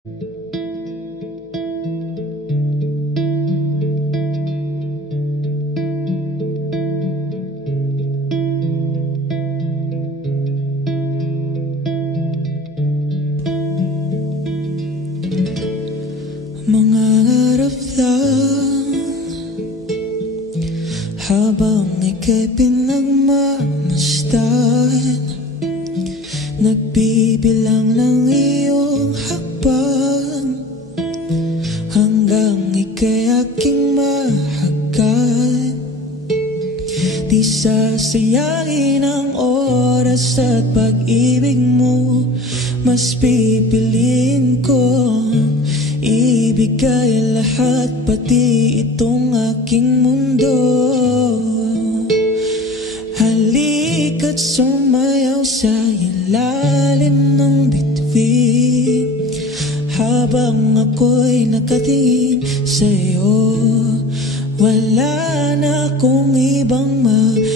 Mangarap lang habang ika'y pinagmamasdan, nagbibilang ng iyong hakbang hanggang ika'y aking mahagkan. Di sasayangin ang oras at pag-ibig mo, mas pipiliin ko ibigay lahat, pati itong aking mundo. Halika't sumayaw sa ilalim ng bituin, habang ako'y nakatingin sa'yo. Wala na akong ibang mahihiling,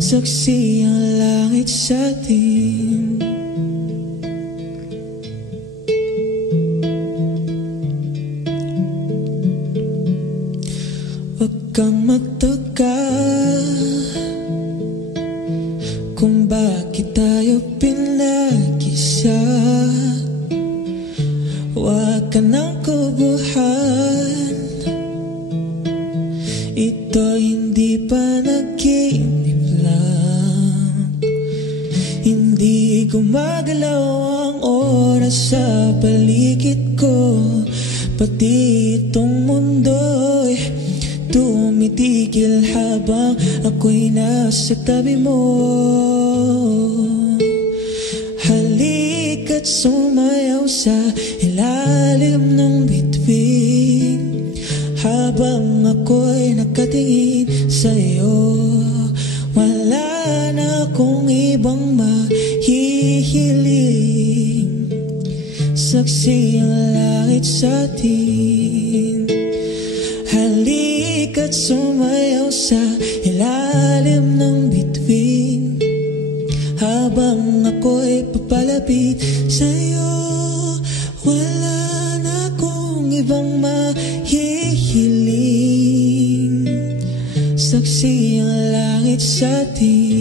saksi ang langit sa'tin. Huwag kang magtaka kung bakit tayo pinag-isa. Huwag ka nang kubuhan, ito hindi panaginip lang. Hindi gumagalaw ang oras sa paligid ko, pati itong mundo'y tumitigil habang ako'y nasa tabi mo. Halika't sumayaw sa ilalim ng bituin, habang ako'y nakatingin sa'yo. Wala na akong ibang mahihiling, saksi ang langit sa'tin. Halika't sumayaw sa ilalim ng bituin, habang ako'y papalapit sa'yo. Wala na akong ibang mahihiling, saksi ang langit sa'tin.